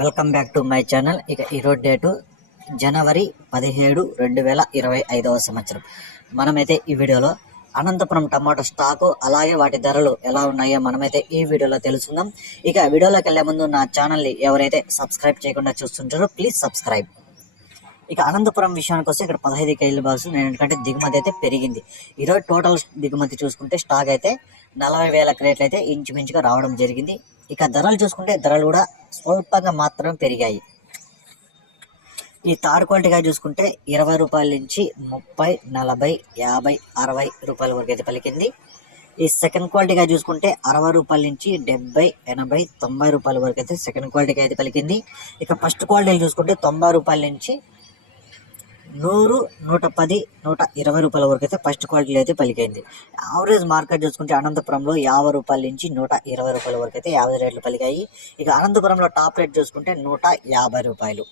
Welcome back to my channel. ఇక ఈరోజు date జనవరి పదిహేడు రెండు వేల ఇరవై ఐదవ సంవత్సరం. మనమైతే ఈ వీడియోలో అనంతపురం టమాటో స్టాకు అలాగే వాటి ధరలు ఎలా ఉన్నాయో మనమైతే ఈ వీడియోలో తెలుసుకుందాం. ఇక వీడియోలోకి వెళ్ళే ముందు నా ఛానల్ని ఎవరైతే సబ్స్క్రైబ్ చేయకుండా చూస్తుంటారో ప్లీజ్ సబ్స్క్రైబ్. ఇక అనంతపురం విషయానికి వస్తే ఇక్కడ పదహైదు కేజీల బాక్స్ నేను ఎందుకంటే దిగుమతి అయితే పెరిగింది. ఈరోజు టోటల్ దిగుమతి చూసుకుంటే స్టాక్ అయితే నలభై వేల క్రేట్లు అయితే ఇంచుమించుగా రావడం జరిగింది. ఇక ధరలు చూసుకుంటే ధరలు కూడా స్వల్పంగా మాత్రమే పెరిగాయి. ఈ థర్డ్ క్వాలిటీగా చూసుకుంటే ఇరవై రూపాయల నుంచి ముప్పై నలభై యాభై అరవై రూపాయల వరకు అయితే పలికింది. ఈ సెకండ్ క్వాలిటీగా చూసుకుంటే అరవై రూపాయల నుంచి డెబ్బై ఎనభై తొంభై రూపాయల వరకు అయితే సెకండ్ క్వాలిటీగా అయితే పలికింది. ఇక ఫస్ట్ క్వాలిటీ చూసుకుంటే తొంభై రూపాయల నుంచి నూరు నూట పది నూట ఇరవై రూపాయల వరకు అయితే ఫస్ట్ క్వాలిటీలో అయితే పలికైంది. యావరేజ్ మార్కెట్ చూసుకుంటే అనంతపురంలో యాభై రూపాయల నుంచి నూట ఇరవై రూపాయల వరకు అయితే యాభై రేట్లు పలికాయి. ఇక అనంతపురంలో టాప్ రేట్ చూసుకుంటే నూట యాభై రూపాయలు.